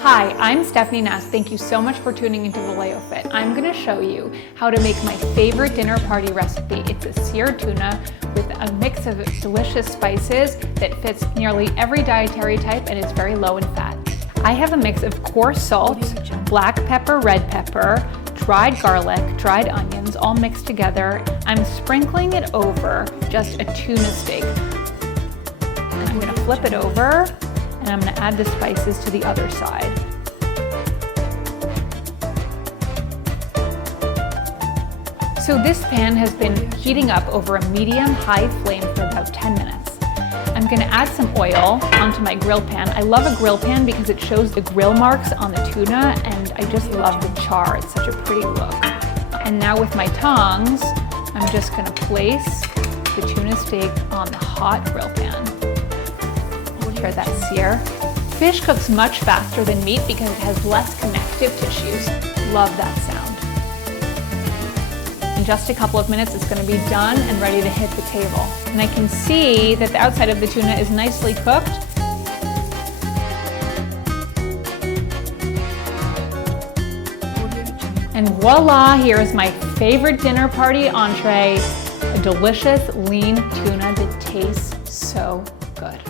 Hi, I'm Stephanie Nass. Thank you so much for tuning into Vallejo Fit. I'm going to show you how to make my favorite dinner party recipe. It's a seared tuna with a mix of delicious spices that fits nearly every dietary type and is very low in fat. I have a mix of coarse salt, black pepper, red pepper, dried garlic, dried onions, all mixed together. I'm sprinkling it over just a tuna steak. And I'm going to flip it over. And I'm going to add the spices to the other side. So this pan has been heating up over a medium-high flame for about 10 minutes. I'm going to add some oil onto my grill pan. I love a grill pan because it shows the grill marks on the tuna, and I just love the char. It's such a pretty look. And now with my tongs, I'm just going to place the tuna steak on the hot grill pan. Hear that sear? Fish cooks much faster than meat because it has less connective tissues. Love that sound. In just a couple of minutes, it's going to be done and ready to hit the table. And I can see that the outside of the tuna is nicely cooked. And voila, here is my favorite dinner party entree, a delicious lean tuna that tastes so good.